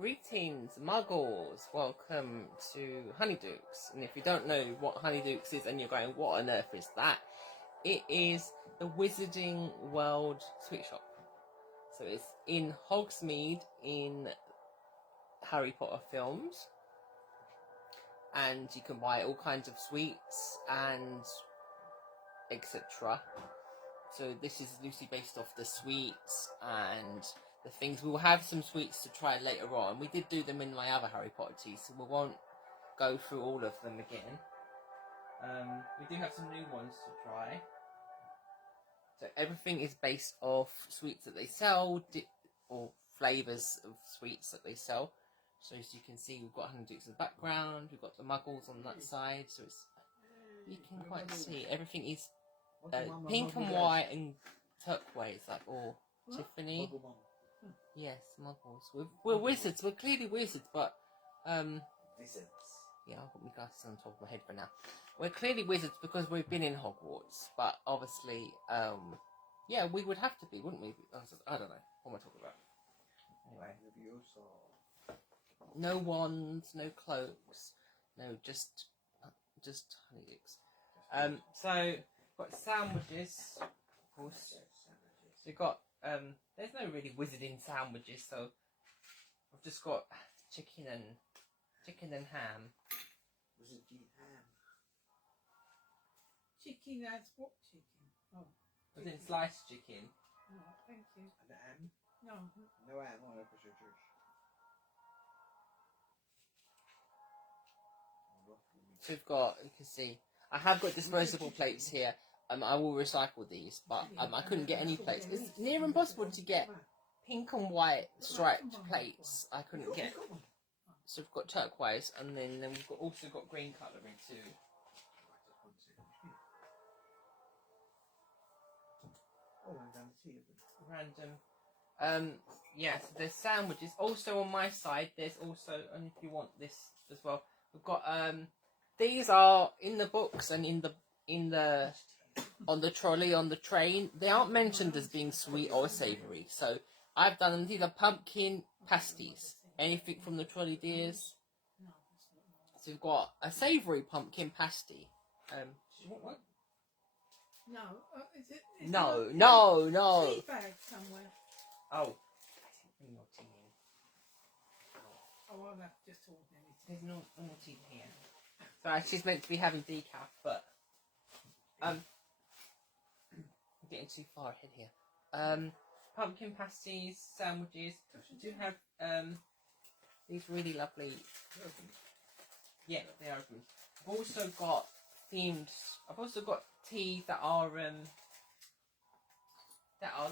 Greetings, Muggles! Welcome to Honeydukes. And if you don't know what Honeydukes is and you're going, what on earth is that? It is the Wizarding World sweet shop. So it's in Hogsmeade in Harry Potter films. And you can buy all kinds of sweets and etc. So this is loosely based off the sweets and the things. We will have some sweets to try later on. We did do them in my other Harry Potter teas, so we won't go through all of them again. We do have some new ones to try. So everything is based off sweets that they sell, or flavours of sweets that they sell. So as you can see, we've got Honeydukes in the background, we've got the Muggles on that side, so it's, you can quite see, everything is pink and white and turquoise, like all Tiffany. Yes, Muggles. We're wizards. We're clearly wizards, but wizards. Yeah, I'll put my glasses on top of my head for now. We're clearly wizards because we've been in Hogwarts, but obviously, yeah, we would have to be, wouldn't we? I don't know. What am I talking about? Anyway, no wands, no cloaks, no just Honeydukes. So got sandwiches, of course. So you've got there's no really wizarding sandwiches, so I've just got chicken and ham. Wizarding ham. Chicken as what chicken? Oh, Was it sliced chicken? oh, thank you. And ham? No. No ham, oh, that's your church. So we've got, you can see, I have got disposable plates here. I will recycle these, but I couldn't get any plates. It's near impossible to get pink and white striped plates. I couldn't get. So we've got turquoise, and then we've also got green cutlery too. Random. Yes, there's sandwiches. Also on my side, there's also, and if you want this as well, we've got these are in the books and in the on the trolley, on the train. They aren't mentioned as being sweet or savoury. So I've done them. These are pumpkin pasties. Anything from the trolley, dears? So we've got a savoury pumpkin pasty. What? No, is it? No. Tea bag somewhere. Oh. Bring your tea in. Oh, I'll have just ordinary tea. There's no tea here. Sorry, she's meant to be having decaf, but I'm getting too far ahead here. Pumpkin pasties, sandwiches. We do have these really lovely. Yeah, they are open. I've also got themed. I've also got teas that are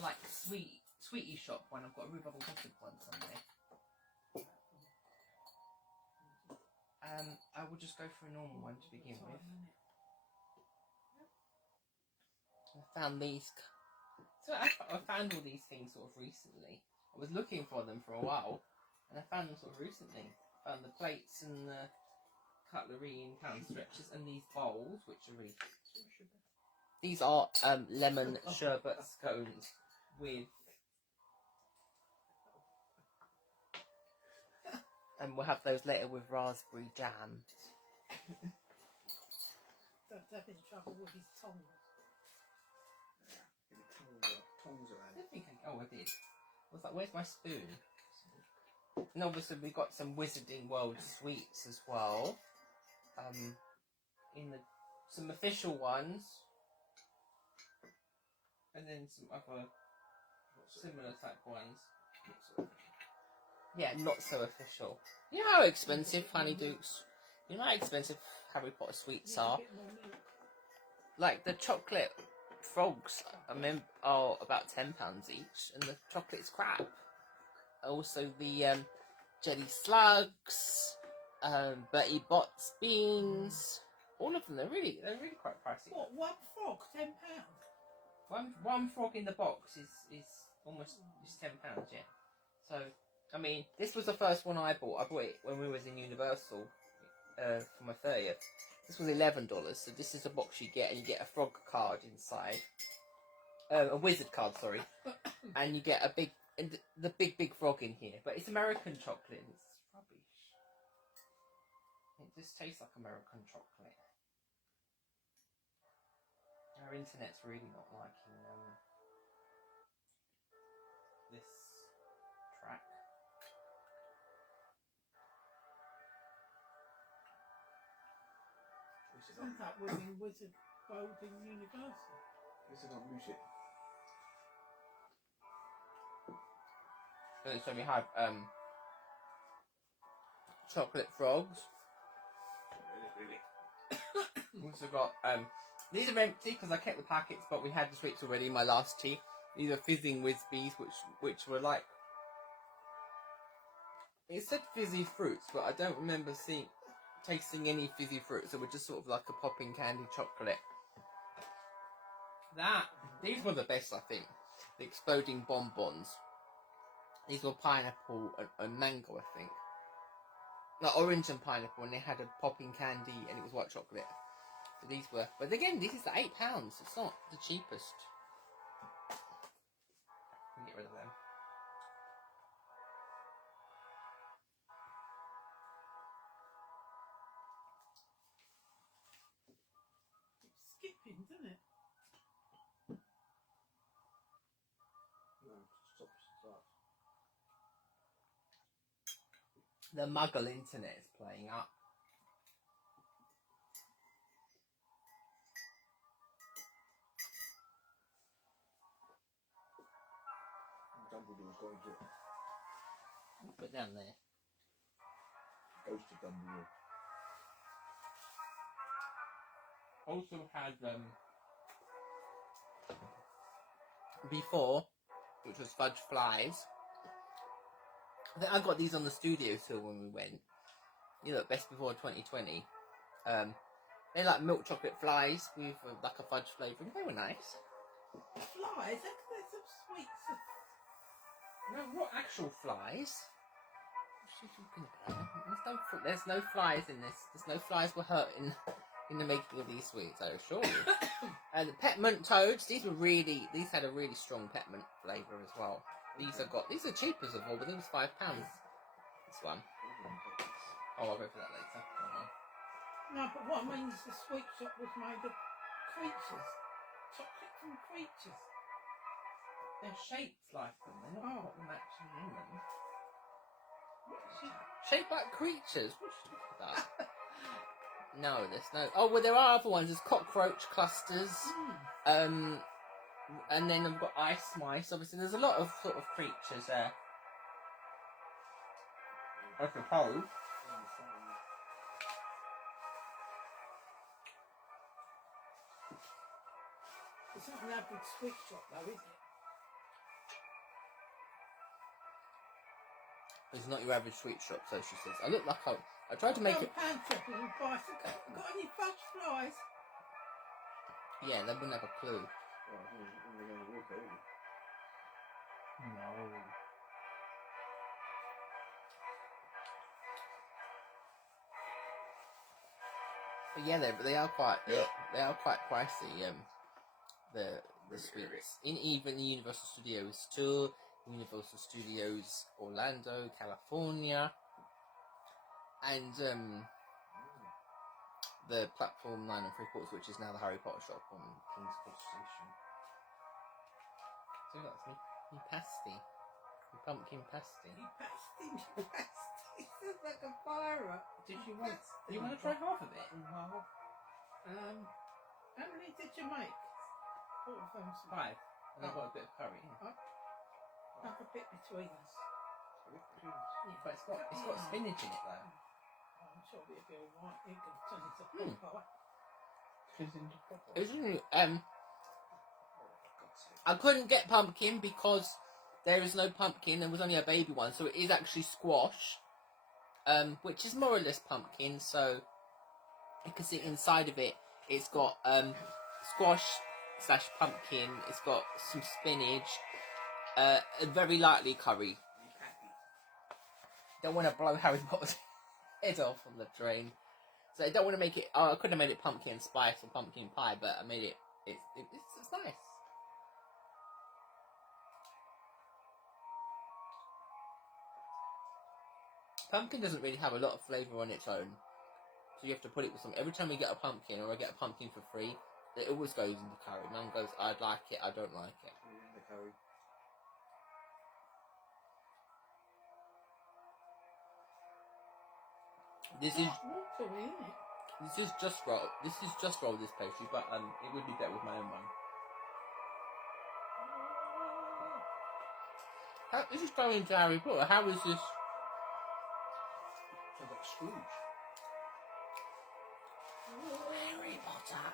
like sweetie shop one. I've got a rhubarb buttered one somewhere. I will just go for a normal one to begin with. I found these. So I found all these things sort of recently. I was looking for them for a while, and I found them sort of recently. Found the plates and the cutlery and pound stretchers and these bowls, which are really. These are lemon sherbet scones with. And we'll have those later with raspberry jam. Dad's having trouble with his tongue. Tongs around. I don't think I did. I was like, where's my spoon? And obviously we've got some Wizarding World sweets as well. Some official ones. And then some other similar type ones. Yeah, not so official. You know how expensive Honeydukes, you know how expensive Harry Potter sweets are? Like the chocolate frogs are about £10 each, and the chocolate's crap. Also the jelly slugs, Bertie Bott's beans, all of them, they're really quite pricey. What, one frog, £10? One frog in the box is almost just £10, yeah. So I mean, this was the first one I bought. I bought it when we was in Universal for my 30th. This was $11, so this is a box you get, and you get a frog card inside. A wizard card, sorry. And you get a big and the big frog in here, but it's American chocolate. And it's rubbish. It just tastes like American chocolate. Our internet's really not liking this track. Sounds like Winning Wizard World in Universal. This is not music. So we have chocolate frogs. Really. We also got these are empty because I kept the packets, but we had the sweets already in my last tea. These are fizzing Whizbees, which were like, it said fizzy fruits, but I don't remember tasting any fizzy fruits. So we're just sort of like a popping candy chocolate. These were the best, I think. The exploding bonbons. These were pineapple and mango, I think. No, orange and pineapple, and they had a popping candy, and it was white chocolate. So these were, but again, this is £8. It's not the cheapest. Get rid of them. It's skipping, doesn't it? No, stop. The Muggle internet is playing up. Dumbledore's going to Put down there. Ghost of Dumbledore. Also had before, which was fudge flies. I think I got these on the studio tour when we went. You know, best before 2020. They're like milk chocolate flies with like a fudge flavour. They were nice. Flies? There's some sweets. No, what actual flies? What are you talking about? There's no flies in this. There's no flies were hurt in the making of these sweets, I assure you. And the peppermint toads, these had a really strong peppermint flavour as well. These are cheapest of all, but it was £5. This one. Oh, I'll go for that later. No, but what I mean is the sweet shop was made of creatures. Chocolate from creatures. They're shaped like them. They're not what them actually in them. What? Shaped like creatures? What are you talking about? No, there's no... Oh, well, there are other ones. There's cockroach clusters. And then I've got ice mice. Obviously, there's a lot of sort of creatures there. I suppose. It's not an average sweet shop though, is it? It's not your average sweet shop, so she says. I look like I tried to make it... Pan shopping and buy some... Got any fudge flies? Yeah, they wouldn't have a clue. Oh, I think we're going to walk over. No. But yeah, they are quite pricey. The sweets in even Universal Studios tour, Universal Studios Orlando, California, and the platform 9 3/4, which is now the Harry Potter shop on King's Cross Station. So that's me pasty, me pumpkin pasty. You pasty. It's like a fire up. Did you want? You want to try half of it? How many did you make? What of them? 5. And I've got a bit of curry. Have a bit between us. But it's got spinach in it though. I'm sure it'll be alright. You can turn it into pie. It was really, I couldn't get pumpkin because there is no pumpkin. There was only a baby one, so it is actually squash, which is more or less pumpkin. So you can see inside of it, it's got squash / pumpkin. It's got some spinach, very lightly curry. Don't want to blow Harry Potter's head off on the train, so I don't want to make it. Oh, I could have made it pumpkin spice or pumpkin pie, but I made it. It's nice. Pumpkin doesn't really have a lot of flavour on its own. So you have to put it with something. Every time we get a pumpkin or I get a pumpkin for free, it always goes into curry. Mum goes, I like it, I don't like it. In the curry. This is watery, isn't it? this is just roll. This is just roll this pastry, but it would be better with my own one. This is going into Harry Potter. How is this? Sounds like Scrooge. Harry Potter.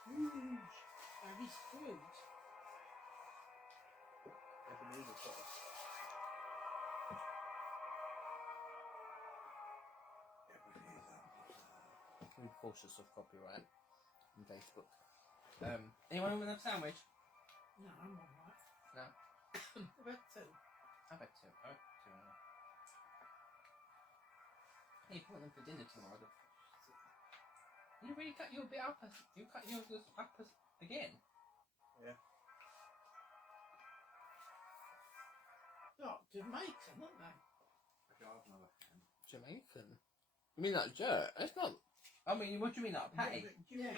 Scrooge. Harry Scrooge. Ebenezer Potter. Ebenezer Potter. We're cautious of copyright on Facebook. Anyone want a sandwich? No, I'm alright. No. I've had two. I've had two. Hey, you put them for dinner tomorrow. You really cut your bit up. You cut yours up again. Yeah. Oh, Jamaican, aren't they? Actually, I've never had. Jamaican. You mean like jerk? It's not. I mean, what do you mean like patty? Yeah.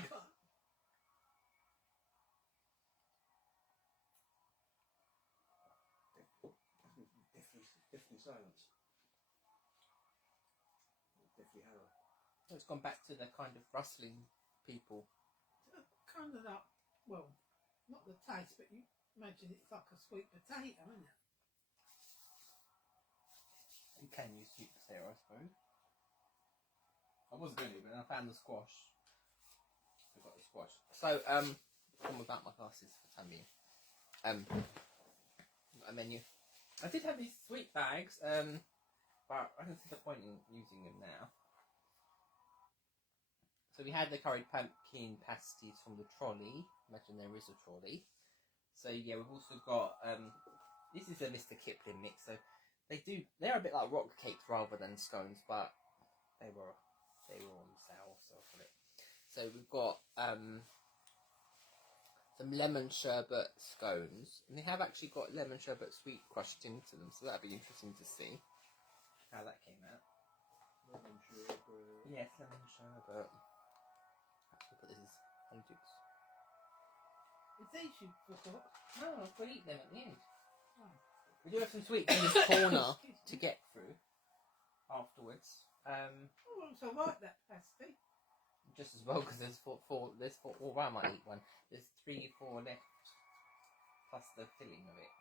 Definitely silence. Definitely Harrow. It's gone back to the kind of rustling people. Kind of that, well, not the taste, but you imagine it's like a sweet potato, isn't it? You can use sweet potato, I suppose. I was going to, but then I found the squash. I got the squash. So, come without my glasses for the time being. A menu. I did have these sweet bags, but I don't see the point in using them now. So we had the curried pumpkin pasties from the trolley. Imagine there is a trolley. So yeah, we've also got this is a Mr. Kipling mix. So they're a bit like rock cakes rather than scones, but they were on sale, so I'll put it. So we've got some lemon sherbet scones, and they have actually got lemon sherbet sweet crushed into them, so that'd be interesting to see how that came out. Lemon sherbet. Yes, lemon sherbet. Actually, put this as Honeydukes. It's these you forgot. No, we'll eat them at the end. Oh. We do have some sweets in this corner to get through afterwards. Oh, so I like that pasty. Just as well, because there's four. Well, I might eat one. There's 3 or 4 left, plus the filling of it.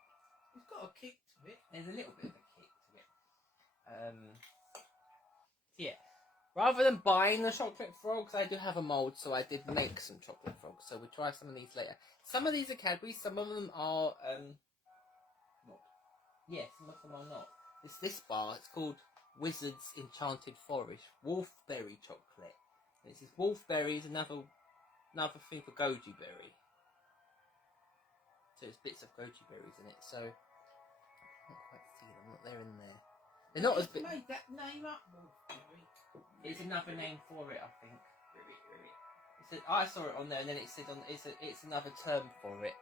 It's got a kick to it. There's a little bit of a kick to it. Yeah. Rather than buying the chocolate frogs, I do have a mould, so I did make some chocolate frogs. So we'll try some of these later. Some of these are Cadbury, some of them are Not. yeah, some of them are not. It's this bar. It's called Wizard's Enchanted Forest Wolfberry Chocolate. And it says wolfberries, another thing for goji berry. So it's bits of goji berries in it. So I can't quite see them. Not there in there. They're not as big. Made that name up, Wolfberry. It's another name for it, I think. It said, I saw it on there, and then it said it's another term for it.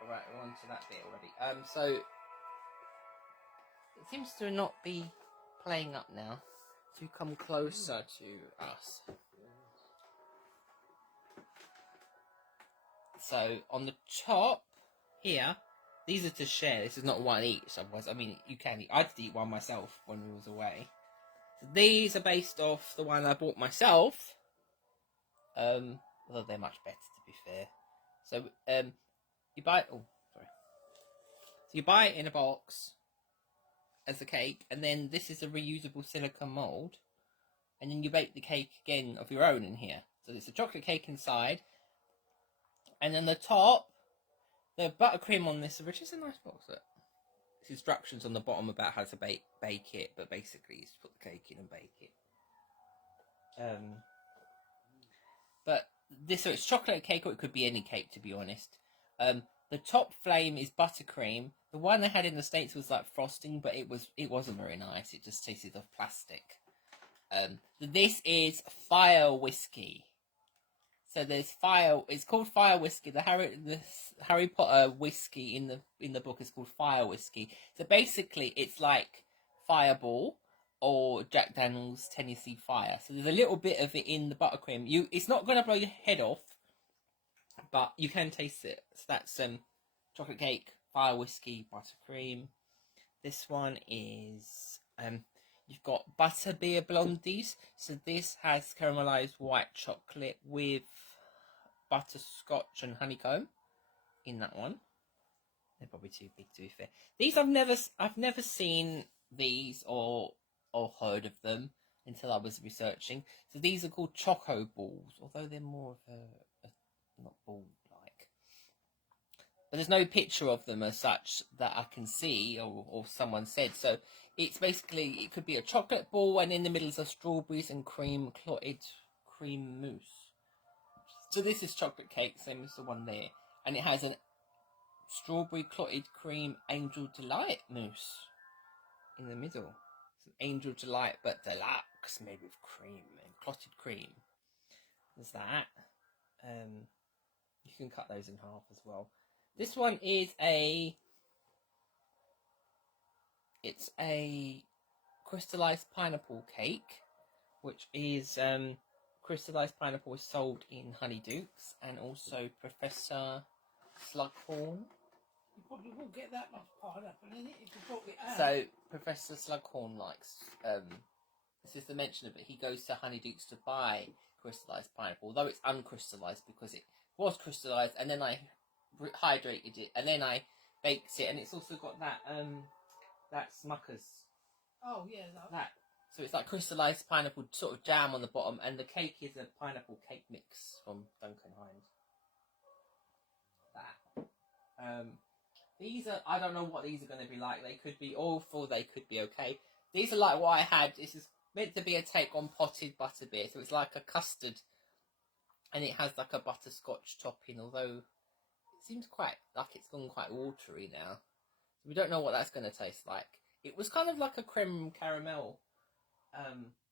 All right, we're on to that bit already. So it seems to not be playing up now. So you come closer to us. So on the top here, these are to share. This is not one each. Otherwise, I mean, you can eat. I did eat one myself when we was away. So these are based off the one I bought myself. Although they're much better, to be fair. So you buy it. Oh, sorry. So you buy it in a box as a cake, and then this is a reusable silicone mold, and then you bake the cake again of your own in here. So it's a chocolate cake inside, and then the top, the buttercream on this, which is a nice box. Look. It's instructions on the bottom about how to bake it, but basically you just put the cake in and bake it. But this, so it's chocolate cake, or it could be any cake, to be honest. The top flame is buttercream. The one I had in the States was like frosting, but it wasn't very nice. It just tasted of plastic. This is fire whiskey. So there's fire. It's called fire whiskey. The Harry Potter whiskey in the book is called fire whiskey. So basically, it's like Fireball or Jack Daniel's Tennessee Fire. So there's a little bit of it in the buttercream. It's not going to blow your head off, but you can taste it. So that's chocolate cake, fire whiskey, buttercream. This one is you've got butterbeer blondies. So this has caramelized white chocolate with butterscotch and honeycomb in that one. They're probably too big to be fair. These I've never seen these or heard of them until I was researching. So these are called choco balls, although they're more of a not ball like. But there's no picture of them as such that I can see or someone said. So it's basically, it could be a chocolate ball and in the middle is a strawberries and cream clotted cream mousse. So this is chocolate cake, same as the one there. And it has an strawberry clotted cream angel delight mousse in the middle. It's an angel delight but deluxe made with cream and clotted cream. There's that. You can cut those in half as well. This one is it's a crystallized pineapple cake, which is crystallized pineapple is sold in Honeydukes and also Professor Slughorn. You probably will get that much pineapple in it if you brought it out. So Professor Slughorn likes this is the mention of it. He goes to Honeydukes to buy crystallized pineapple, although it's uncrystallized because it was crystallized and then I hydrated it and then I baked it, and it's also got that that Smucker's. Oh yeah, that. So it's like crystallized pineapple sort of jam on the bottom, and the cake is a pineapple cake mix from Duncan Hines. That. These are, I don't know what these are going to be like. They could be awful, they could be okay. These are like what I had. This is meant to be a take on potted butterbeer, so it's like a custard, and it has like a butterscotch topping, although it seems quite like it's gone quite watery now. So we don't know what that's going to taste like. It was kind of like a creme caramel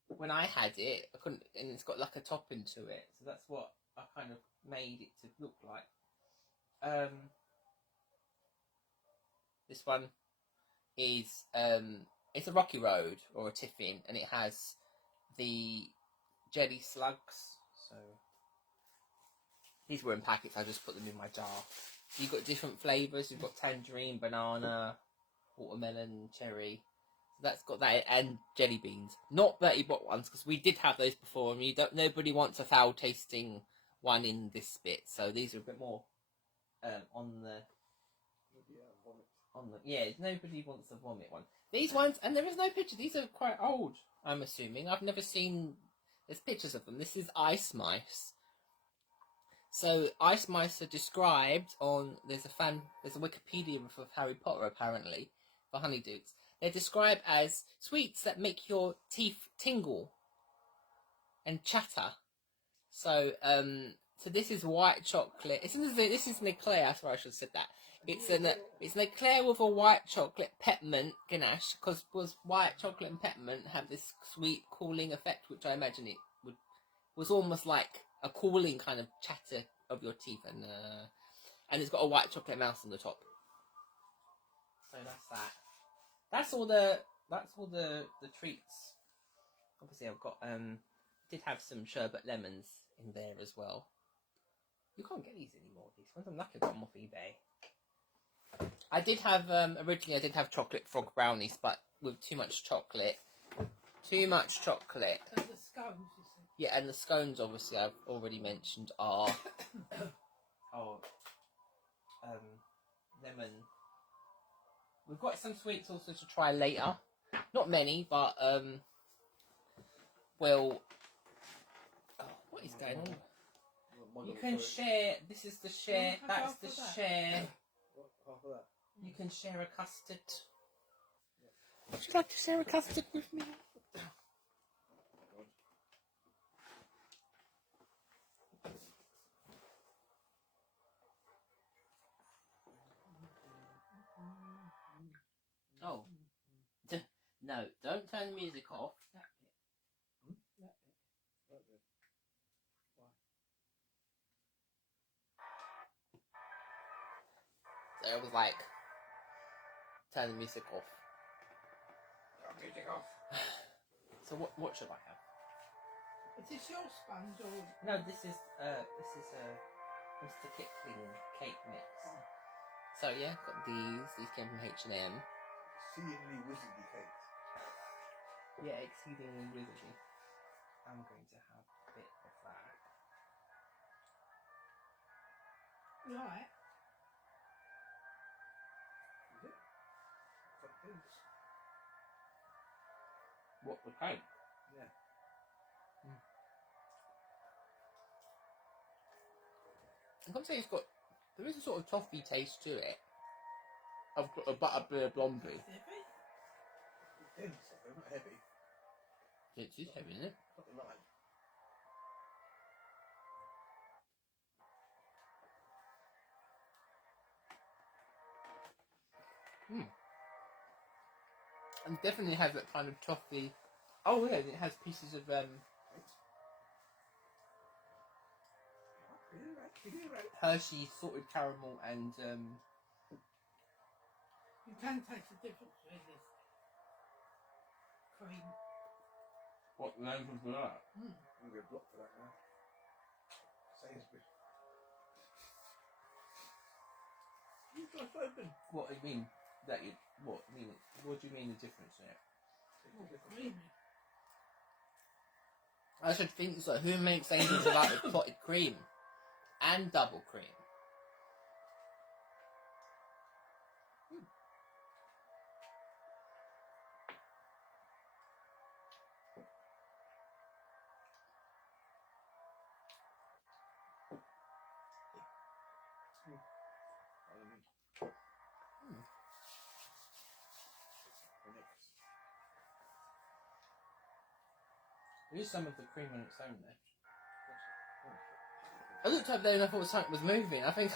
when I had it. I couldn't, and it's got like a topping to it, so that's what I kind of made it to look like. This one is it's a Rocky Road or a Tiffin, and it has the jelly slugs. So these were in packets. I just put them in my jar. You've got different flavours. You've got tangerine, banana, watermelon, cherry. So that's got that, and jelly beans. Not Bertie Bott ones, because we did have those before, and nobody wants a foul tasting one in this bit. So these are a bit more nobody wants a vomit one. These ones, and there is no picture. These are quite old, I'm assuming. I've never seen. There's pictures of them. This is ice mice. So ice mice are described on there's a Wikipedia of Harry Potter apparently for Honeydukes. They're described as sweets that make your teeth tingle and chatter. So so this is white chocolate. This is an eclair. That's why I should have said that. It's an eclair with a white chocolate peppermint ganache, because white chocolate and peppermint have this sweet cooling effect, which I imagine it was almost like a cooling kind of chatter of your teeth, and it's got a white chocolate mouse on the top. So that's that. That's all the treats. Obviously, I've got did have some sherbet lemons in there as well. You can't get these anymore. These ones, I'm lucky I got them off eBay. I did have originally I did have chocolate frog brownies, but with too much chocolate. Too much chocolate. And the scones, you see. Yeah, and the scones, obviously, I've already mentioned are lemon. We've got some sweets also to try later. Not many, but well. Oh, what is going on? You can share. This is the share. That's the share. Half of that. You can share a custard. Would you like to share a custard with me? Oh. No, don't turn the music off. That bit. That bit. That bit. Why? So it was like, turn the music off. Turn the music off. So what should I have? Is this your sponge or? No, this is Mr. Kipling cake mix. Oh. So yeah, got these. These came from H&M. Exceedingly wizardy cakes. Yeah, exceedingly wizardy. I'm going to have a bit of that. Right. Is it? Got things. What, the cake? Yeah. I can't say there is a sort of toffee taste to it. I've got a butterbeer blondie. Is it heavy? It's dense, though, not heavy. It is heavy, isn't it? Something like. And definitely has that kind of toffee. Oh yeah, it has pieces of Hershey salted caramel and You can taste the difference between this cream. what name was that? I'm going to get blocked for that now. Sainsbury's. You've got open. What do you mean? What do you mean the difference in it? Creamy. I should think so. Who makes Angel Delight with clotted cream and double cream? There is some of the cream on its own there. I looked up there and I thought something was moving. I think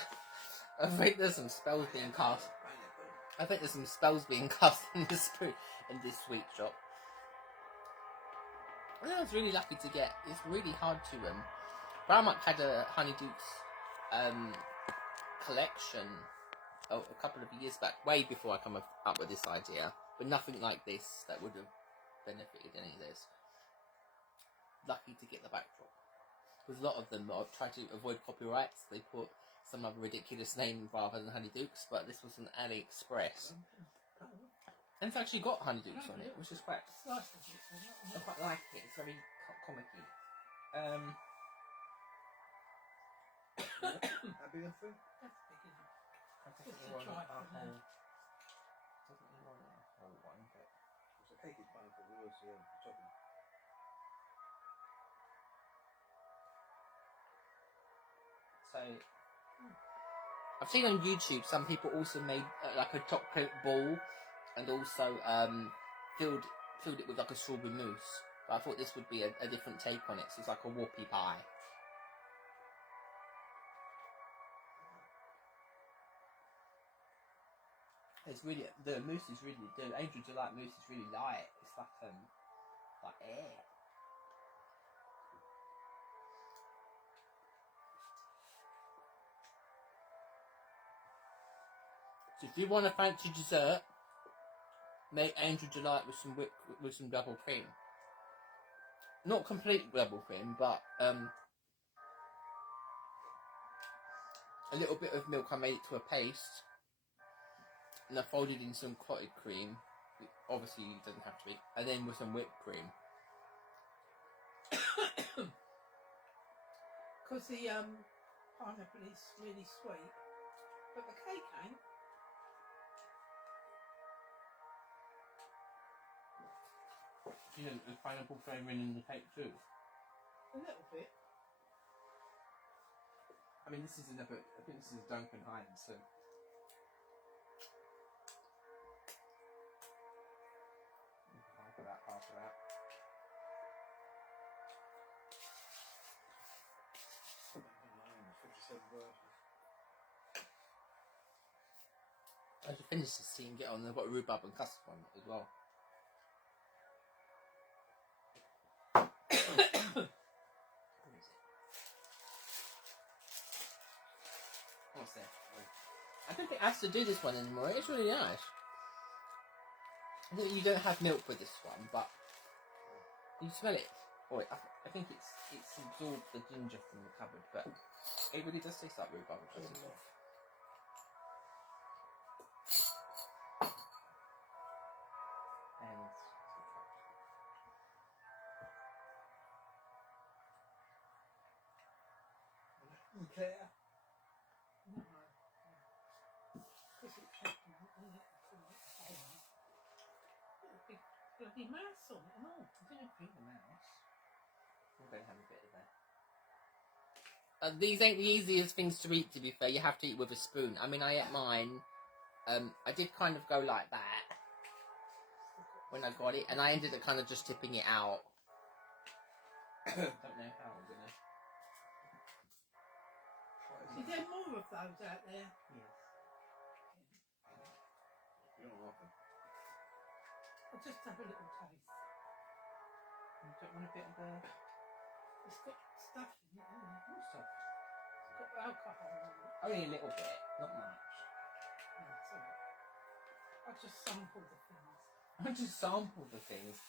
there's some spells being cast. I think there's some spells being cast in this sweet shop. I was really lucky to get. It's really hard to Primark had a Honeydukes collection a couple of years back, way before I come up with this idea, but nothing like this that would have benefited any of this. Lucky to get the backdrop. Because a lot of them are trying to avoid copyrights. They put some other ridiculous name rather than Honeydukes, but this was an AliExpress. And it's actually got Honeydukes on it, which is quite. I quite like it. It's very comic-y. That big enough for you? I definitely want a whole. Definitely want a whole one, but. It's a cake is fine for the worst chopping. So, I've seen on YouTube some people also made like a chocolate ball and also filled it with like a strawberry mousse. But I thought this would be a different take on it. So it's like a whoopie pie. It's really the Angel Delight mousse is really light. It's like air. So if you want a fancy dessert, make Angel Delight with some double cream. Not complete double cream, but a little bit of milk. I made it to a paste, and I folded in some clotted cream. Obviously, it doesn't have to be, and then with some whipped cream. Because the pineapple is really sweet, but the cake ain't. You know, there's pineapple flavouring in the cake too. A little bit. I mean, this is I think this is Duncan Hines, so. Half of that. I should finish this tea and get on. They've got rhubarb and custard on it as well. have to do this one anymore. It's really nice. I think you don't have milk with this one, but you smell it. Oh, wait, I think it's absorbed the ginger from the cupboard, but it really does taste like rhubarb. Doesn't it? And Claire. No. Because it's happening, isn't it? Big bloody mouse on it and all. I don't think the mouse. We're going to have a bit of that. These ain't the easiest things to eat, to be fair. You have to eat with a spoon. I mean, I ate mine. I did kind of go like that when I got it, and I ended up kind of just tipping it out. Don't know how I'm gonna. Is there more of those out there? Yes. You don't like them. I'll just have a little taste. You don't want a bit of a. It's got stuff in it, hasn't it? What stuff? It's got alcohol in it. Only a little bit, not much. No, it's all right. I'll just sample the things. I just sample the things.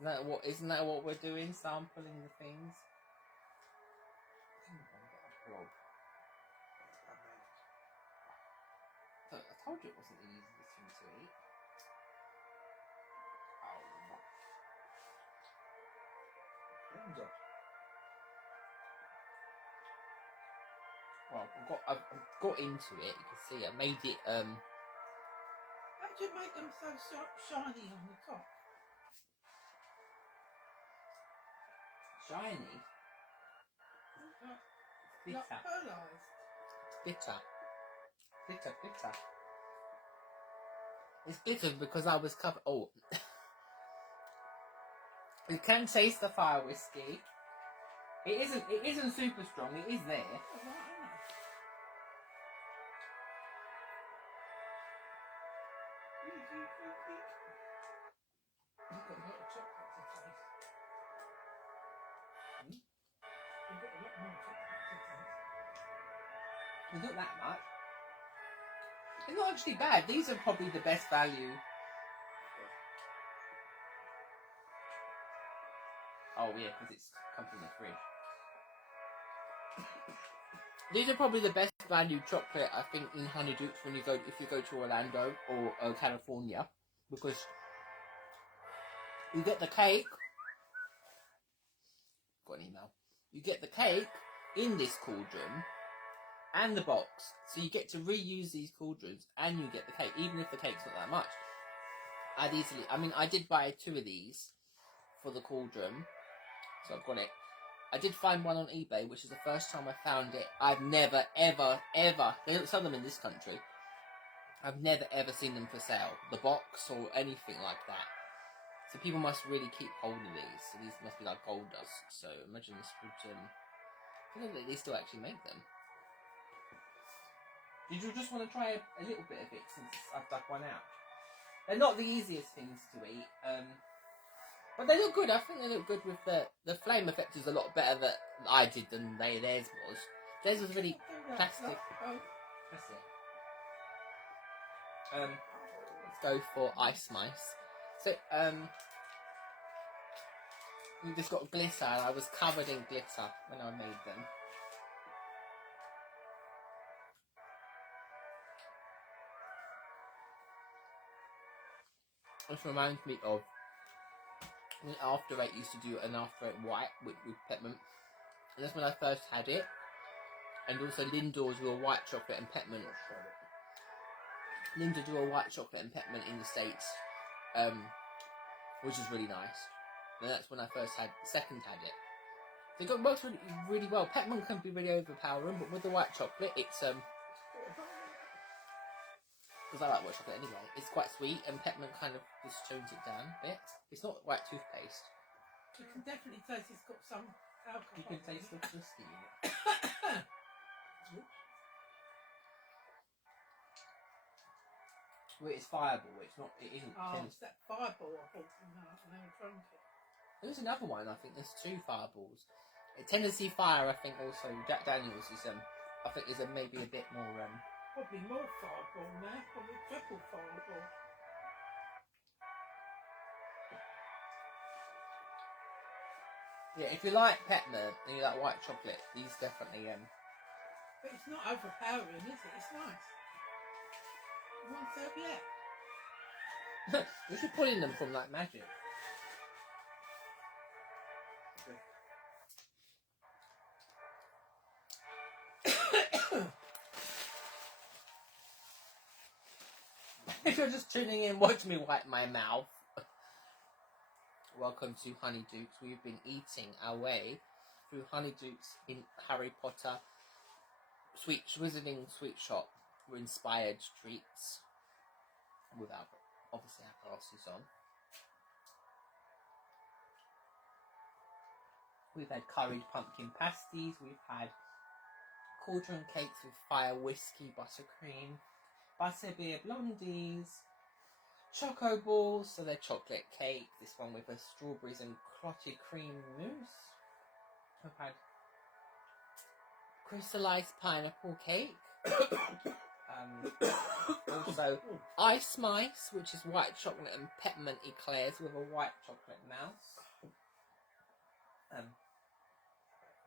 Isn't that what we're doing? Sampling the things? Come on, get a blob. So I told you it wasn't the easiest thing to eat. Oh. Hands up. Well, I've got into it. You can see I made it. How do you make them so shiny on the top? Shiny. Like Bitter. pearlised. Bitter. It's bitter because I was covered. Oh. You can taste the fire whiskey. It isn't super strong. It is there. Oh, right, isn't it? You've got a lot of chocolate to taste. You've got a lot more chocolate to taste. It's not that much. It's not actually bad. These are probably the best value. Oh yeah, because it's come from the fridge. These are probably the best value chocolate I think in Honeydukes if you go to Orlando or California, because you get the cake. Got an email. You get the cake in this cauldron and the box, so you get to reuse these cauldrons and you get the cake, even if the cake's not that much. I did buy 2 of these for the cauldron, so I've got it. I did find one on eBay, which is the first time I found it. I've never, ever, they don't sell them in this country. I've never, ever seen them for sale. The box or anything like that. So people must really keep hold of these. So these must be like gold dust. So imagine this would, I don't know that they still actually make them. Did you just want to try a little bit of it since I've dug one out? They're not the easiest things to eat. But they look good. I think they look good with the flame effect is a lot better that I did than theirs was. Theirs was really plastic. That's it. Let's go for ice mice. So you just got glitter, and I was covered in glitter when I made them. This reminds me of when After Eight used to do an After Eight white with peppermint. And that's when I first had it. And also Lindor's do a white chocolate and peppermint. Linda do a white chocolate and peppermint in the States, which is really nice. And that's when I second had it. So it works really, really well. Peppermint can be really overpowering, but with the white chocolate, it's because I like white chocolate anyway. It's quite sweet, and peppermint kind of just tones it down a bit. It's not white toothpaste. You can definitely taste it's got some alcohol. You can taste the whiskey in it. Well, it's Fireball. It's not. It isn't. Oh, it's that Fireball. I thought no, I never drank it. There's another one. I think there's 2 Fireballs. Tennessee Fire. I think also Jack Daniels is I think is maybe a bit more Probably more fireball now, probably triple fireball. Yeah, if you like peppermint and you like white chocolate, these definitely But it's not overpowering, is it? It's nice. You want to serve yet? you should put in them from like magic. If you're just tuning in, watch me wipe my mouth. Welcome to Honeydukes. We've been eating our way through Honeydukes in Harry Potter Wizarding Sweet Shop. We're inspired treats with our, obviously our glasses on. We've had curried pumpkin pasties. We've had cauldron cakes with fire whiskey buttercream, butterbeer blondies, choco balls, so they're chocolate cake. This one with a strawberries and clotted cream mousse. We've had crystallized pineapple cake. Also ice mice, which is white chocolate and peppermint eclairs with a white chocolate mouse.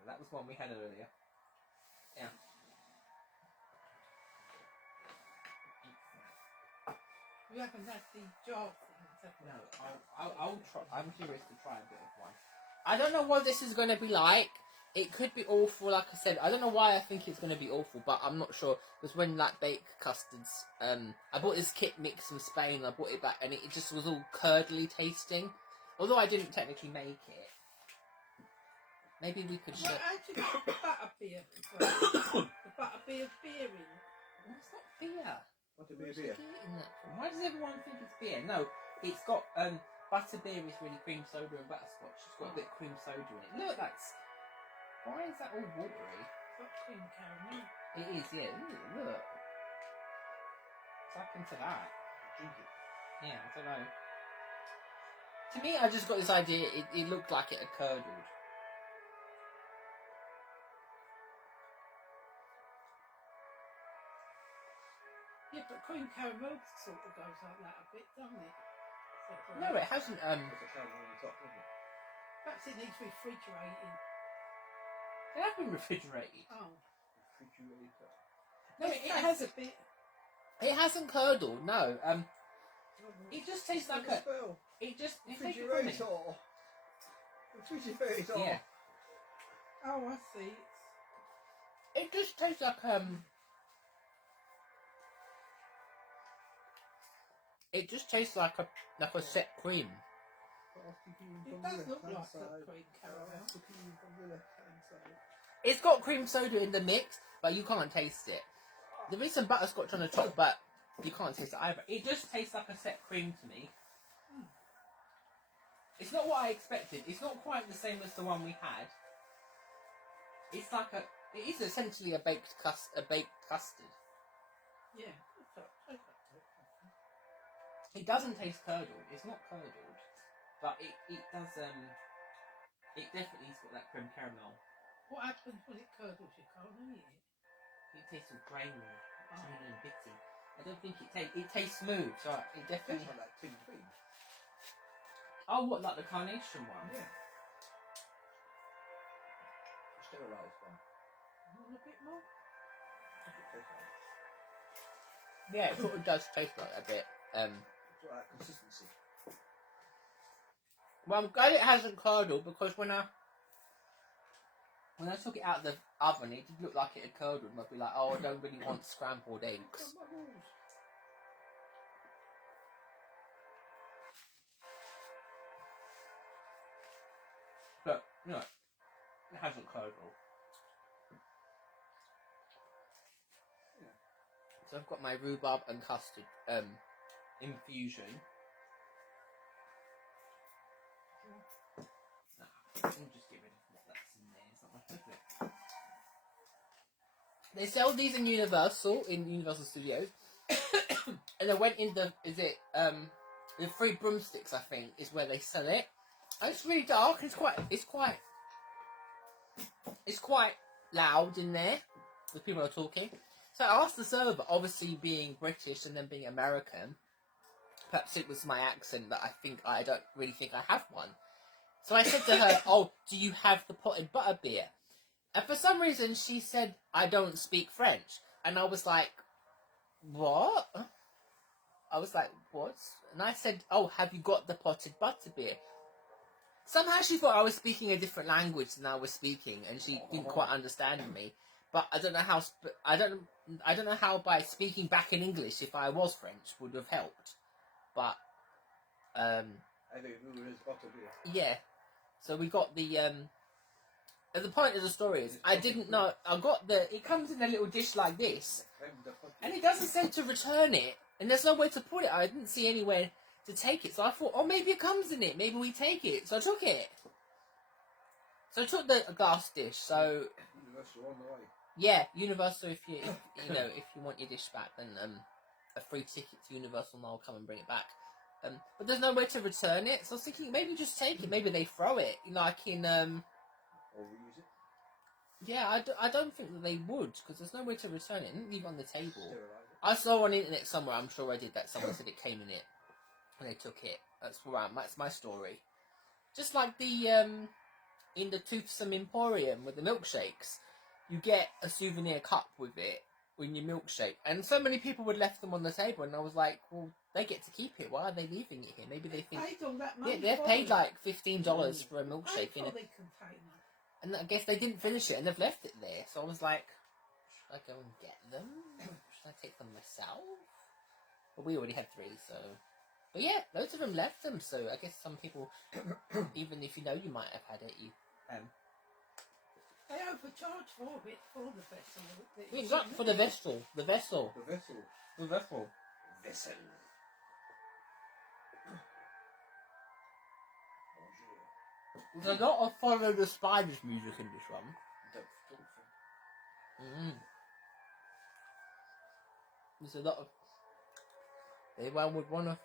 That was one we had earlier. Yeah. We haven't had the jar things, have we? No, I'll try. I'm curious to try a bit of one. I don't know what this is going to be like. It could be awful, like I said. I don't know why I think it's going to be awful, but I'm not sure. Because when like baked custards, I bought this kit mix from Spain. I bought it back, and it just was all curdly tasting. Although I didn't technically make it. Maybe we could Well, share. how do you put the butterbeer as well? The butterbeer beer in. Well, it's not beer. What a beer Where's beer. she getting that from? Why does everyone think it's beer? No, it's got butterbeer is really cream soda and butterscotch. It's got a bit of cream soda in it. Look, that's. Why is that all watery? It's got cream caramel. It is, yeah. Ooh, look. Tap into that. Drink it. Yeah, I don't know. To me, I just got this idea. It looked like it had curdled. Yeah, but cream caramel sort of goes like that a bit, doesn't it? Separate. No, it hasn't. What's the caramel on the top, isn't it? Perhaps it needs refrigerating. It has been refrigerated. Oh. Refrigerator. No, it tastes has. a bit. It hasn't curdled. No. It just tastes like a. Spell. It just. Refrigerator. Refrigerator. Yeah. Oh, I see. It just tastes like It just tastes like a set cream. It does look like a cream caramel. It's got cream soda in the mix, but you can't taste it. There is some butterscotch on the top, but you can't taste it either. It just tastes like a set cream to me. It's not what I expected. It's not quite the same as the one we had. It's like it is essentially a baked custard. Yeah. It doesn't taste curdled. It's not curdled, but it does. It definitely's got that creme caramel. What happens when it curdles? You can't eat it. It tastes all grainy, tiny and bitty. I don't think it tastes smooth, so it definitely. Tastes like that tin cream. Oh, what, like the carnation one? Yeah. Sterilised one. Want a bit more? That's what it tastes like. Yeah, it sort of does taste like a bit. It's got that consistency. Well, I'm glad it hasn't curdled because when I took it out of the oven, it did look like it had curdled, and I'd be like, oh, I don't really want scrambled eggs. But no, it hasn't curdled. So I've got my rhubarb and custard infusion. We'll just get rid of what that's in there. It's not my favourite. They sell these in Universal Studios. And I went in the Three Broomsticks, I think, is where they sell it. And it's really dark. It's quite loud in there. The people are talking. So I asked the server, obviously being British and then being American, perhaps it was my accent that I don't really think I have one. So I said to her, oh, do you have the potted butter beer? And for some reason she said, I don't speak French. And I was like, what? I was like, what? And I said, oh, have you got the potted butter beer? Somehow she thought I was speaking a different language than I was speaking, and she didn't quite understand me. But I don't know how. I don't know how by speaking back in English, if I was French, would have helped. But I think it was butter beer. yeah. So we got the. The point of the story is, I didn't know. I got the. It comes in a little dish like this, and it doesn't say to return it, and there's nowhere to put it. I didn't see anywhere to take it, so I thought, oh, maybe it comes in it. Maybe we take it. So I took it. So I took the glass dish. So Universal on the way. yeah, Universal. If you want your dish back, then a free ticket to Universal, and I'll come and bring it back. But there's nowhere to return it, so I was thinking maybe just take it. Maybe they throw it, like in Or reuse it. Yeah, I don't think that they would, because there's no way to return it. It didn't leave it on the table. Sterilise it. I saw on the internet somewhere, I'm sure I did that, someone said it came in it, and they took it. That's my story. Just like the, in the Toothsome Emporium with the milkshakes, you get a souvenir cup with it, in your milkshake, and so many people would left them on the table, and I was like, well, they get to keep it, why are they leaving it here? Maybe they think... Paid all that money Yeah, they've paid it. like $15 for a milkshake in Paid a for the container. And I guess they didn't finish it, and they've left it there. So I was like, should I go and get them? Should I take them myself? But we already had 3, so... But yeah, loads of them left them, so I guess some people, even if you know you might have had it, you... They overcharge for it, for the vessel. We got for the vessel. The vessel. The vessel. The vessel. Vessel. Bonjour. There's a lot of Follow the Spiders music in this one. There's a lot of... Anyone would want to...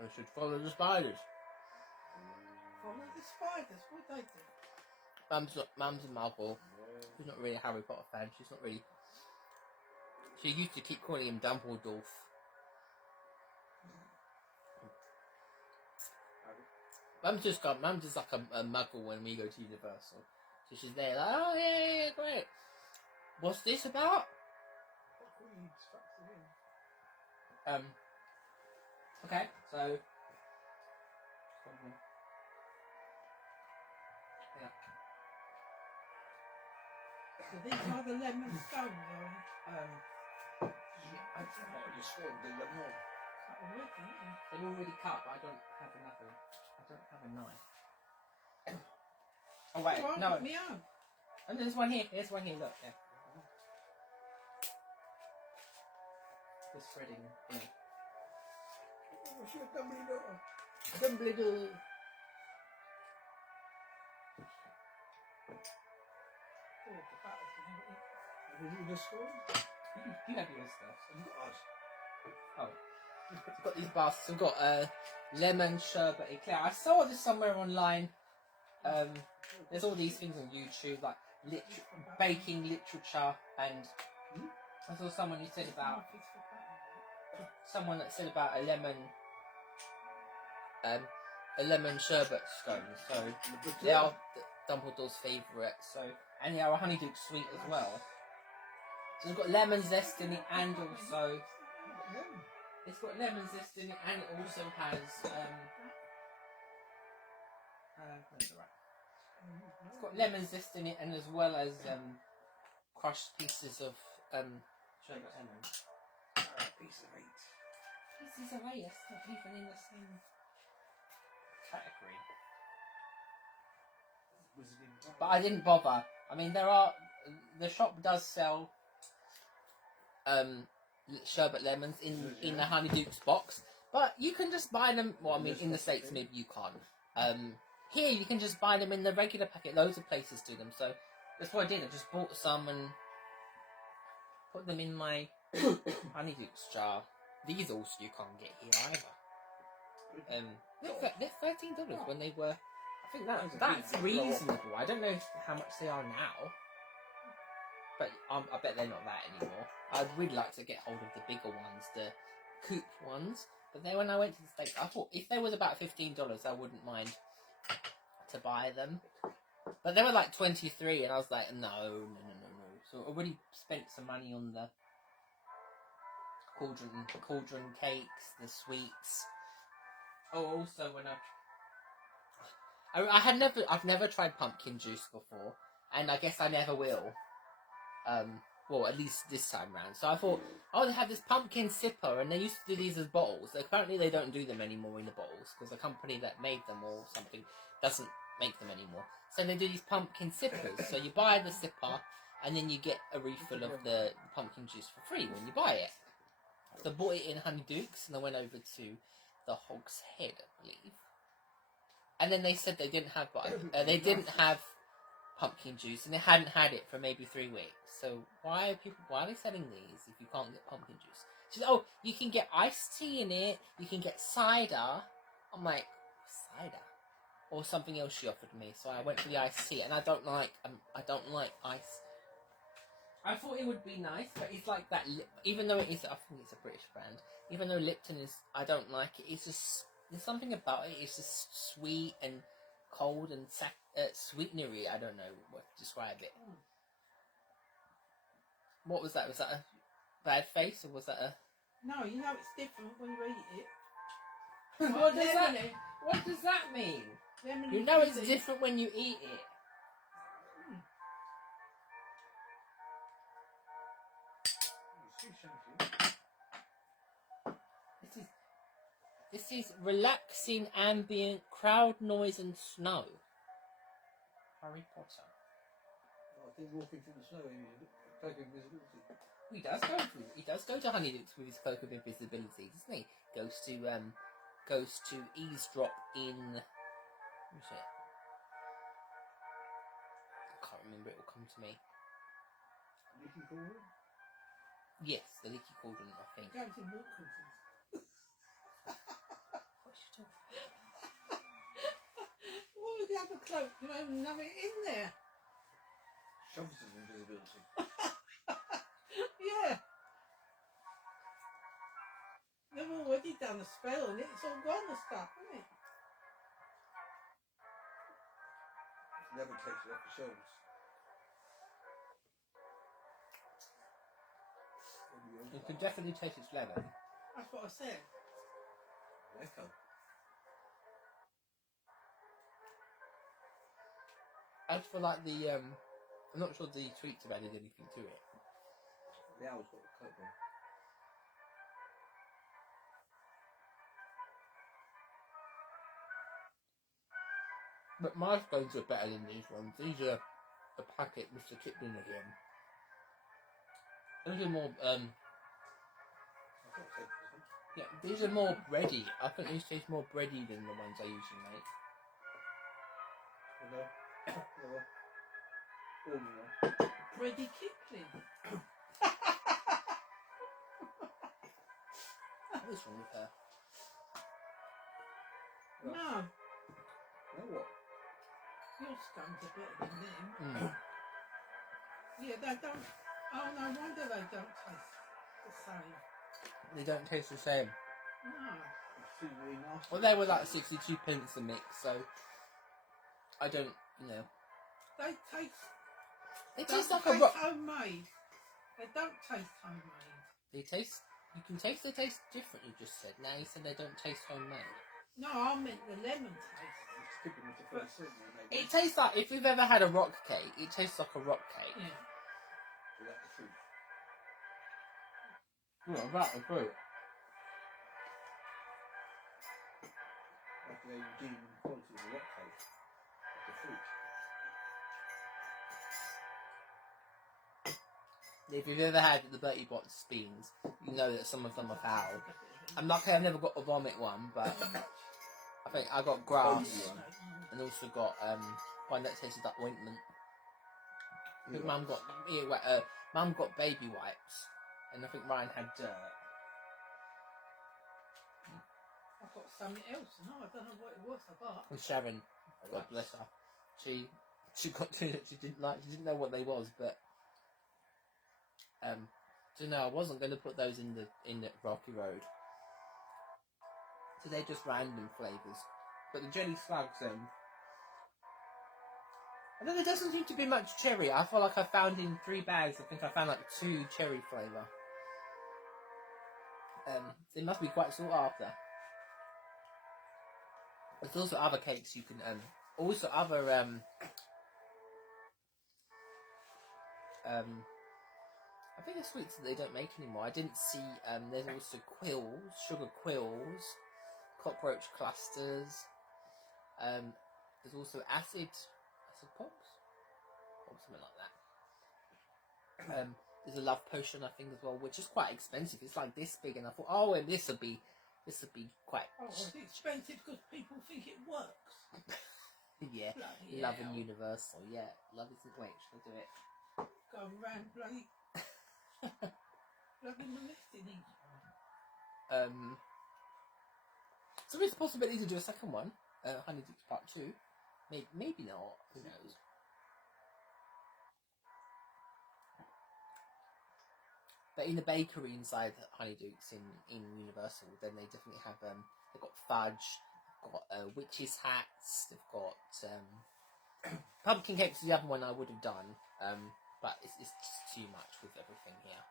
I should follow the spiders. Follow the spiders, what they do? Mum's a Marvel. She's not really a Harry Potter fan. She's not really... She used to keep calling him Dumbledore. Mum's just like a muggle when we go to Universal. So she's there like, oh yeah, great. What's this about? Okay, so... Yeah. So these are the lemon stones, I you swallowed the lemon. They're already cut, but I don't have enough of... I don't have a knife. Oh wait, Oh, no. me own. And there's one here. There's one here. Look, yeah. This threading. Yeah. What's your Dumbledore? Dumbledore. Oh, the butters and everything. Have you the school? You have your stuff. I've got us. Oh. I've got these baskets. I've got lemon sherbet eclair. I saw this somewhere online. There's all these things on YouTube, like baking literature, and I saw someone who said about a lemon sherbet scone. So they are Dumbledore's favourite. So and they are a Honeydukes sweet as well. So it's got lemon zest in it, and also it's got lemon zest in it, and it also has it's got lemon zest in it, and as well as crushed pieces of sherbet lemon. Piece of 8. Pieces of 8. That's not even in the same category. But I didn't bother. I mean, the shop does sell sherbet lemons in the Honeydukes box, but you can just buy them. Well, I mean, in the States maybe you can't. Here you can just buy them in the regular packet. Loads of places do them, so that's what I did. I just bought some and put them in my Honeydukes jar. These also you can't get here either. They're $13 when they were. I think that's reasonable. I don't know how much they are now. But I bet they're not that anymore. I'd really like to get hold of the bigger ones, the coupe ones. But then when I went to the States, I thought if they was about $15, I wouldn't mind to buy them. But they were like 23, and I was like, no. So I already spent some money on the cauldron cakes, the sweets. Oh, also when I've never tried pumpkin juice before, and I guess I never will. Well, at least this time round. So I thought, oh, they have this pumpkin sipper, and they used to do these as bottles. Apparently, they don't do them anymore in the bottles because the company that made them or something doesn't make them anymore. So they do these pumpkin sippers. So you buy the sipper, and then you get a refill of the pumpkin juice for free when you buy it. So I bought it in Honeydukes, and I went over to the Hog's Head, I believe. And then they said they didn't have pumpkin juice, and they hadn't had it for maybe 3 weeks. So why are they selling these if you can't get pumpkin juice? She said, oh, you can get iced tea in it, you can get cider. I'm like, cider? Or something else she offered me. So I went for the iced tea, and I don't like ice. I thought it would be nice, but it's like that. Even though it is, I think it's a British brand. Even though Lipton is, I don't like it. It's just there's something about it. It's just sweet and cold and sweetenery. I don't know what to describe it. What was that? Was that a bad face, or was that a? No, you know it's different when you eat it. What does that mean? You know it's different when you eat it. This is relaxing ambient crowd noise and snow. Harry Potter. I think walking through the snow is cloak of invisibility. He does go to Honeydukes with his cloak of invisibility, doesn't he? Goes to eavesdrop in. What is it? I can't remember. It will come to me. Leaky cauldron? Yes, the leaky cauldron. I think. Go to Wilkinson's. What's she talking? What would you have a cloak? You don't even know it in there. Shoves of invisibility. Yeah. They've already done a spell on it. It's all gone, the stuff, isn't it? It never takes it off the shelves. You can definitely taste its lemon. That's what I said. Echo. As for like the I'm not sure the sweets have added anything to it. The owl's got the coat on. But milestones are better than these ones. These are a packet Mr. Kipling again. These are more I thought I said this one. yeah, these are more bready. I think these taste more bready than the ones I usually make. Hello. Hello. All you know. Freddie Kipling. What is wrong with her? No, Now what? your scones are better than them. Mm. Yeah, they don't. Oh, no wonder they don't taste the same. They don't taste the same. No. It's too really nasty. Well, they were like 62 pence a mix, so I don't, They taste. They Don't taste like a rock. homemade. They don't taste homemade. They taste. You can taste the taste different. You just said. Now you said they don't taste homemade. No, I meant the lemon taste. Skipping with the first certain maybe. It tastes like if you've ever had a rock cake. It tastes like a rock cake. Yeah. Is that the truth? Yeah, that's the fruit. Like they redeem the quality of the rock cake. Like the fruit. If you've ever had the Bertie Bott's beans, you know that some of them are foul. I'm lucky I've never got a vomit one, but I think I got grass and also got one that tasted like ointment. Because Mum got baby wipes, and I think Ryan had dirt. I've got something else. No, I don't know what it was I got. And Sharon, God bless her, she didn't know what they was, but So no, I wasn't going to put those in the Rocky Road. So they're just random flavours. But the jelly slugs, I don't know, there doesn't seem to be much cherry. I feel like I found in 3 bags, I think I found like 2 cherry flavour. They must be quite sought after. There's also other cakes you can, also other, I think the sweets that they don't make anymore. I didn't see, there's also quills, sugar quills, cockroach clusters, there's also acid pops, or something like that. There's a love potion, I think, as well, which is quite expensive. It's like this big, and I thought, oh, and this would be quite. Oh, it's expensive because people think it works. Yeah, Bloody love hell. and universal. Yeah, love isn't. Wait, should I do it? Go around bloody molesting each other. So there's a possibility to do a second one, Honeydukes Part 2. Maybe not. Who knows? But in the bakery inside Honeydukes in Universal, then they definitely have they've got fudge, they've got witches' hats, they've got pumpkin cakes. The other one I would have done, but it's just too much with everything here.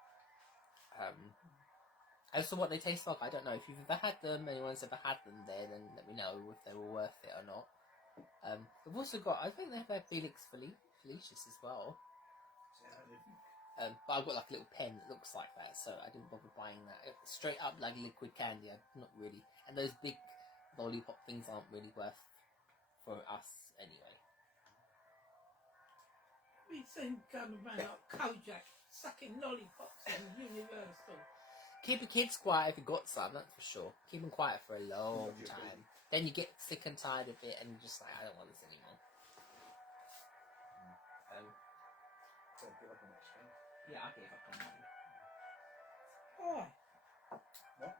As to what they taste like, I don't know. If you've ever had them, anyone's ever had them there, then let me know if they were worth it or not. They've also got, I think they have Felix Felicius as well. But I've got like a little pen that looks like that, so I didn't bother buying that. It's straight up like liquid candy, not really. And those big lollipop things aren't really worth for us anyway. We've seen kind of man like Kojak sucking lollipops in Universal. Keep your kids quiet if you got some, that's for sure. Keep them quiet for a long time. Then you get sick and tired of it, and you're just like, I don't want this anymore. Yeah, I gave up on mine. Why? What?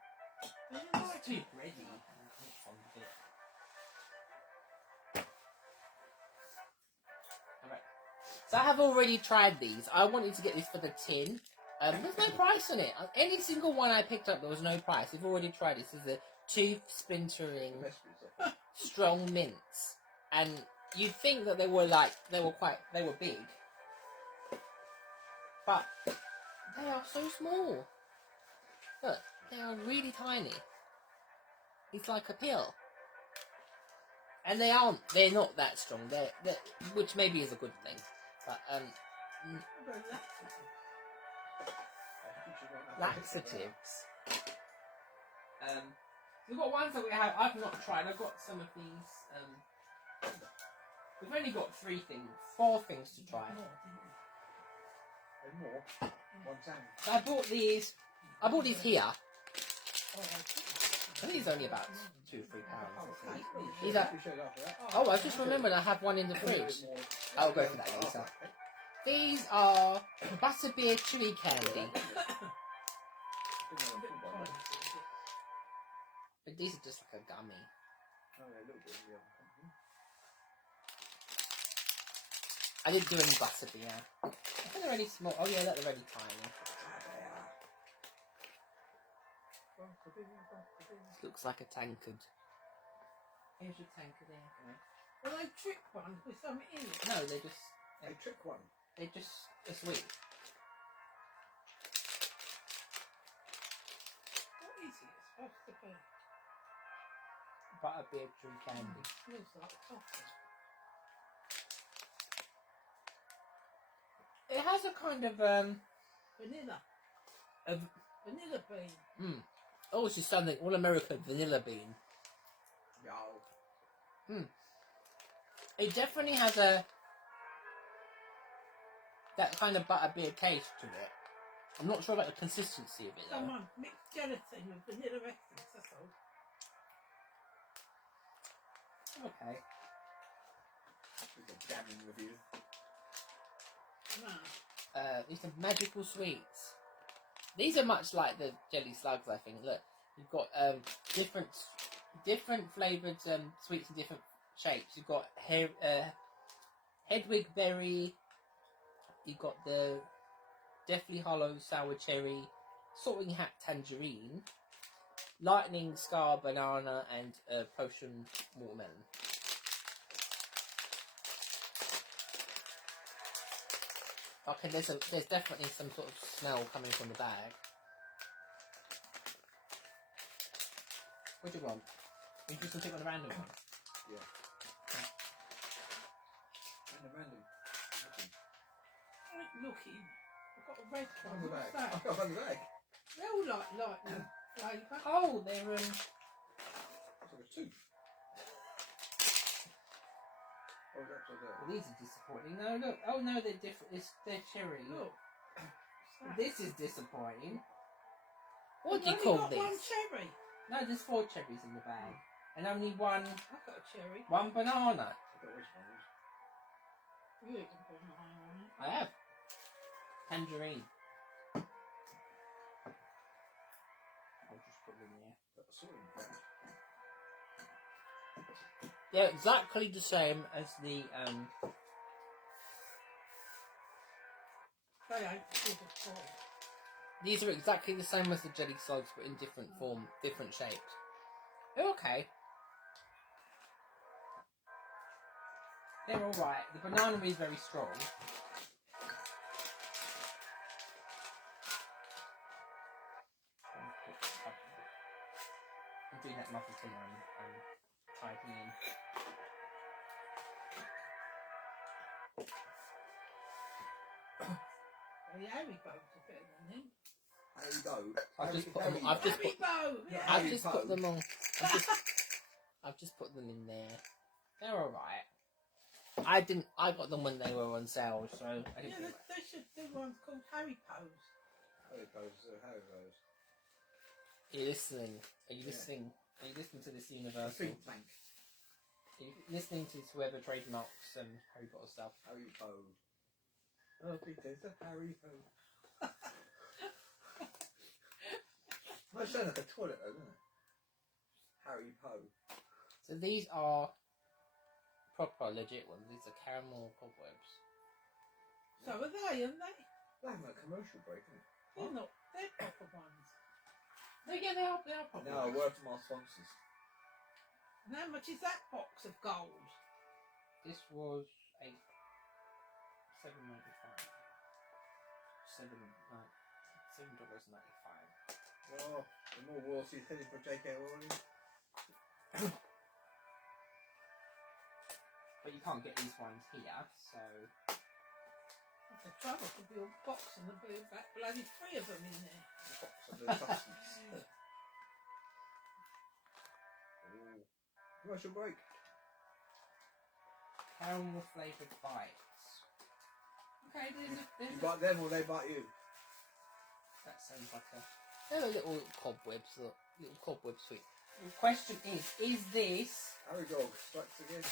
It's too bready. I'm not fond of it. Alright. So I have already tried these. I wanted to get this for the tin. There's no price on it. Any single one I picked up, there was no price. I've already tried this. This is a tooth splintering strong mints. And you'd think that they were big. But they are so small. Look, they are really tiny. It's like a pill. And they're not that strong. They're which maybe is a good thing. But, laxatives. We've got ones that I've not tried. I've got some of these, we've only got 4 things to try. More. One time. So I bought these here. I think these are only about £2 or £3. These are. Oh, I just remembered I have one in the fridge. I'll go for that later. These are butterbeer chewy candy. But these are just like a gummy. I didn't do any butterbeer. I think they're really small. Oh yeah, they're really tiny. This looks like a tankard. Here's your tankard there. Well, they trick one with something in it. No, they trick one. They're just a sweet. What is it supposed to be? Butterbeer chewy candy. Smells like coffee. It has a kind of Vanilla. of Vanilla bean. oh, it's just something all American vanilla bean. It definitely has that kind of butterbeer taste to it. I'm not sure about the consistency of it though. Someone mixed gelatin with vanilla essence, that's all. Okay. It's a damning review. No. These are magical sweets. These are much like the jelly slugs, I think. Look, you've got different flavoured sweets in different shapes. You've got Hedwig berry. You've got the Deathly Hollow Sour Cherry, Sorting Hat Tangerine, Lightning Scar Banana, and Potion Watermelon. Okay, there's definitely some sort of smell coming from the bag. What do you want? You just want to pick on a random one? Yeah. And a random. Looking. I've got a red one. On the What's bag. that? I've got on the bag. They're all like lightning flavour. Oh, they're It's like a tooth. Oh, it's upside down. well, these are disappointing. No, look. Oh no, they're different. They're cherry. Look. This is disappointing. What do I've you only call got this? one cherry. No, there's 4 cherries in the bag, and only one I've got a cherry. banana. I don't know which one it is. You can put an eye on it. I have tangerine. I'll just put them there. That's a sorting bag. They're exactly the same as the They ain't good at all. These are exactly the same as the jelly slugs, but in different form, different shapes. They're okay. They're alright. The banana is very strong. I'm doing that muffin thing I'm typing in. The Harry boats are better than him. Harry Bow. I've just put Harry- them. I've just Harry put. boat! Yeah. I've Harry just put Poe. them on. I've just put them in there. They're alright. I got them when they were on sale, so I Yeah, didn't. they should do ones called Harry Poes. Harry Bows. Harry Bows. Are you listening? Are you Yeah. listening? Are you listening to this A universal? think tank. Are you listening to whoever trademarks Harry Potter stuff? Harry Poe. Oh, there's a Harry Poe. That sounds like a toilet, though, doesn't it? Harry Poe. So these are proper, legit ones. These are caramel cobwebs. So are they, aren't they? They're having a commercial break, isn't it? They're not. They're proper ones. Yeah, they are. They are proper. Now, a word from our sponsors. And how much is that box of gold? This was $7.95. $7.95. Oh, the more royalties heading for J.K. Rowling. But you can't get these ones here, so That's the trouble. Could be a box and there'll be about bloody 3 of them in there. Some of the substance. Ooh. Commercial break. caramel flavoured bites. Okay, You there's bite them or they bite you? that sounds like a. They're little cobwebs, little cobweb sweet. The question is this Harry Dog strikes again.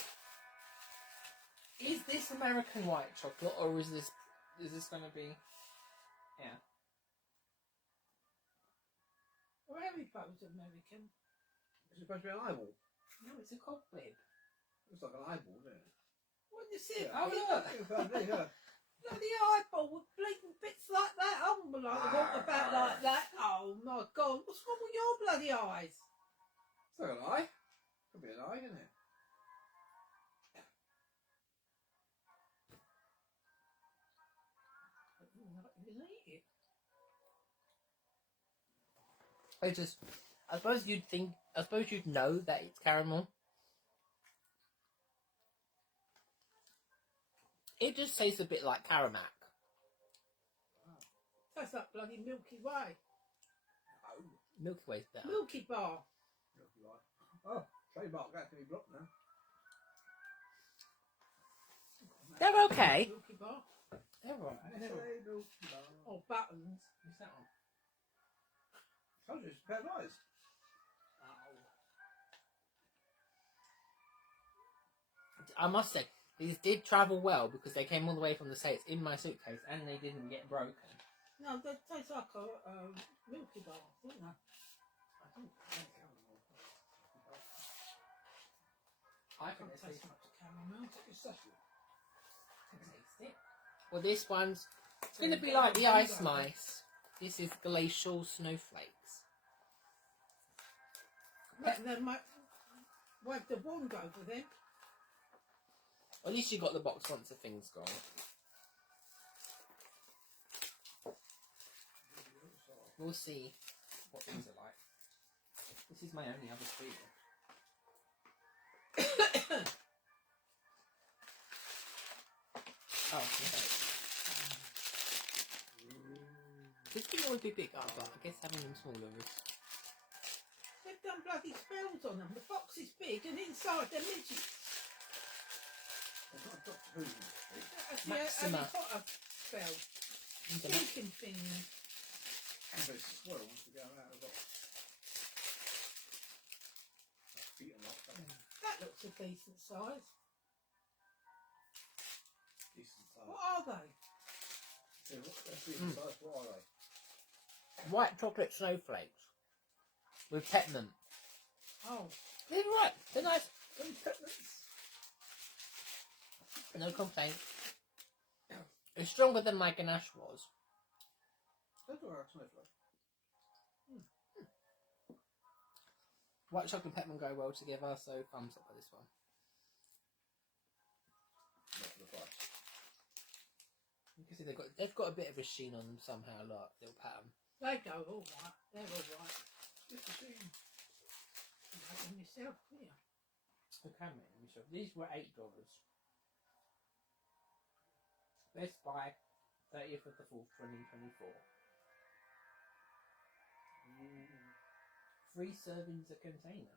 Is this American white chocolate, or is this going to be? Yeah. Well, Harry Poe's American. Is it supposed to be an eyeball? No, it's a cobweb. Looks like an eyeball, doesn't it? What do you see? Oh, look. Yeah. Bloody eyeball with bleeding bits like that. I wouldn't like to walk about like that. Oh my God, what's wrong with your bloody eyes? It's not an eye. Could be an eye, isn't it? You can eat it. I suppose you'd know that it's caramel. It just tastes a bit like Caramac. Tastes like bloody Milky Way. Oh, Milky Way's better. Milky Bar. Milky Way. Oh, trademark that to be blocked now. They're okay. Milky Bar. They're alright. Say Milky Bar. Oh, buttons. What's that one? Told you, it's a pair of eyes. I must say, these did travel well because they came all the way from the States in my suitcase and they didn't get broken. No, they taste like a Milky Bar, don't they? I don't think caramel. I I think can't they taste taste much caramel. It's session. taste it. Well, this one's It's going to be like the ice mice. This is glacial snowflakes. They might wave the wand over them. At least you got the box once the thing's gone. We'll see what things are like. This is my only other freezer. Oh, okay. This can always be bigger, but I guess having them smaller is... They've done bloody spells on them. The box is big and inside they're midgets. I've got Doctor Who in the street. That's the Maxima. Harry Potter spell. Thinking thing. And they swirl once we get them out of the box. I've beaten off that. That looks a decent size. Decent size. What are they? Yeah, that's decent size. What are they? White chocolate snowflakes with peppermint. Oh. They're right. They're nice. Peppermints. No complaint. It's stronger than my ganache was. Those are our snowflake. White chocolate and peppermint go well together, so thumbs up for this one. Not for the price. You can see they've got a bit of a sheen on them somehow, like little pattern. They go all right. They're all right. Just a shame. You make them yourself, couldn't you? Okay, mate. These were $8. Best Buy, 30th of the 4th, 2024. 3 servings a container.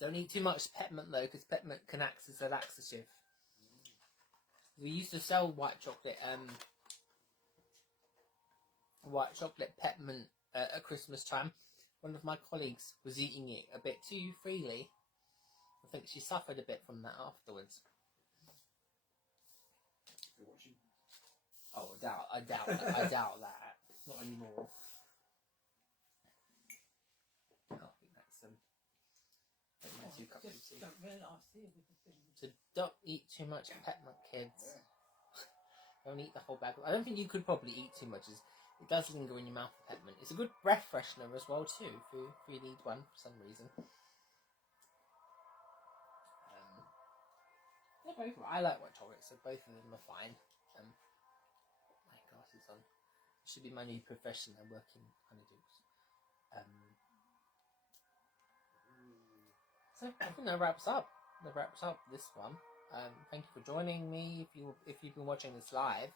Don't eat too much peppermint though, because peppermint can act as a laxative. We used to sell white chocolate peppermint at Christmas time. One of my colleagues was eating it a bit too freely. I think she suffered a bit from that afterwards. You're watching. Oh, I doubt that. Not anymore. Oh, I think that's my 2 cups of Just tea. don't realise here with the thing. So don't eat too much peppermint, kids. Don't eat the whole bag. I don't think you could probably eat too much. It does linger in your mouth, the peppermint. It's a good breath freshener as well too, if you need one for some reason. They're both. I like white chocolate, so both of them are fine. My glasses on. It should be my new profession. I work in Honeydukes. So I think that wraps up. This one. Thank you for joining me. If you've been watching this live,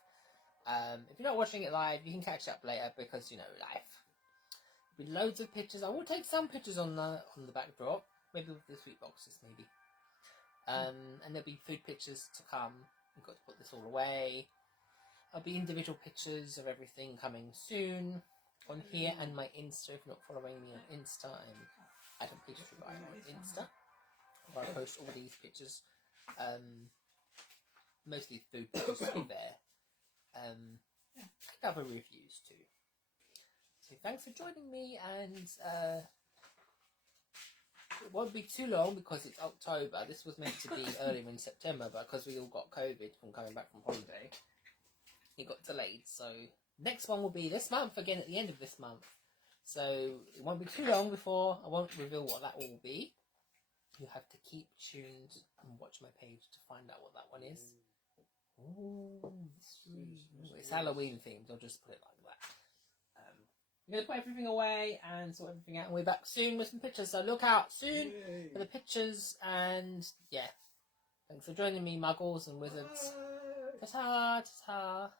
if you're not watching it live, you can catch up later because life. There'll be loads of pictures. I will take some pictures on the backdrop, maybe with the sweet boxes, maybe. And there'll be food pictures to come. We've got to put this all away. There'll be individual pictures of everything coming soon on here and my Insta. If you're not following me on Insta, I'm at a pastry buyer on Insta, where I post all these pictures. Mostly food pictures there. And other reviews too. So thanks for joining me, and it won't be too long because it's October. This was meant to be earlier in September, but because we all got COVID from coming back from holiday, it got delayed. So next one will be this month, again at the end of this month. So it won't be too long before I won't reveal what that will be. You have to keep tuned and watch my page to find out what that one is. Ooh, it's Halloween themed. I'll just put it like that. I'm going to put everything away and sort everything out, and we're back soon with some pictures, so look out soon for the pictures. And yeah, thanks for joining me, muggles and wizards. Ta-ta, ta-ta.